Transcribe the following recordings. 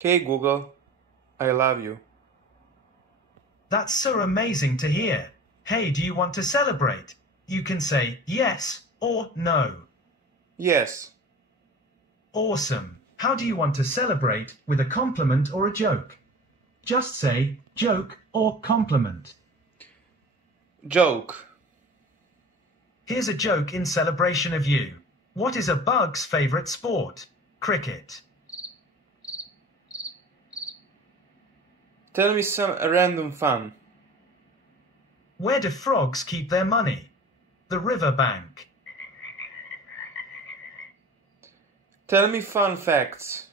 Hey Google, I love you. That's so amazing to hear. Hey, do you want to celebrate? You can say yes or no. Yes. Awesome. How do you want to celebrate, with a compliment or a joke? Just say joke or compliment. Joke. Here's a joke in celebration of you. What is a bug's favorite sport? Cricket. Tell me some random fun. Where do frogs keep their money? The river bank. Tell me fun facts.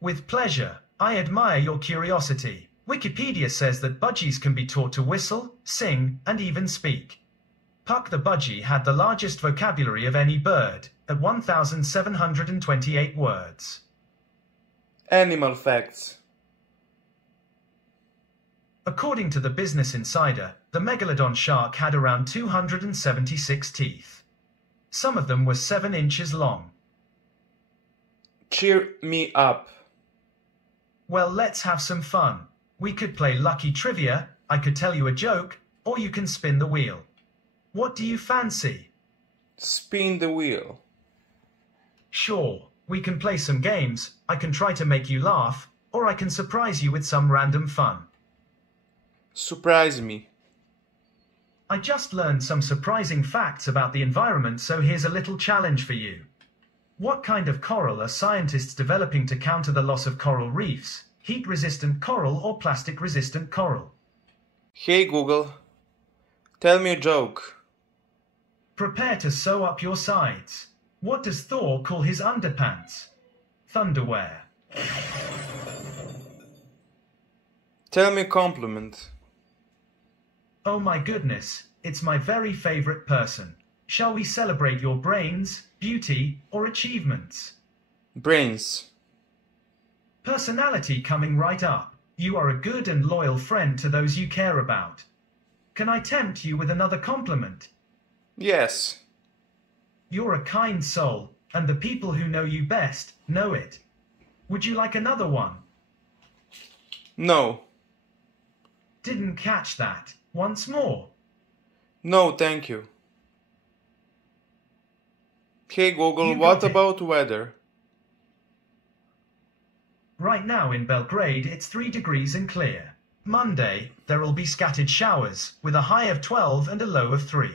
With pleasure. I admire your curiosity. Wikipedia says that budgies can be taught to whistle, sing, and even speak. Puck the budgie had the largest vocabulary of any bird, at 1,728 words. Animal facts. According to the Business Insider, the megalodon shark had around 276 teeth. Some of them were 7 inches long. Cheer me up. Well, let's have some fun. We could play lucky trivia, I could tell you a joke, or you can spin the wheel. What do you fancy? Spin the wheel. Sure, we can play some games, I can try to make you laugh, or I can surprise you with some random fun. Surprise me. I just learned some surprising facts about the environment, so here's a little challenge for you. What kind of coral are scientists developing to counter the loss of coral reefs? Heat-resistant coral or plastic-resistant coral? Hey Google, tell me a joke. Prepare to sew up your sides. What does Thor call his underpants? Thunderwear. Tell me a compliment. Oh my goodness, it's my very favorite person. Shall we celebrate your brains, beauty, or achievements? Brains. Personality coming right up. You are a good and loyal friend to those you care about. Can I tempt you with another compliment? Yes. You're a kind soul, and the people who know you best know it. Would you like another one? No. Didn't catch that. Once more. No, thank you. Hey Google, You what got it. about weather? Right now in Belgrade, it's 3 degrees and clear. Monday, there will be scattered showers, with a high of 12 and a low of 3.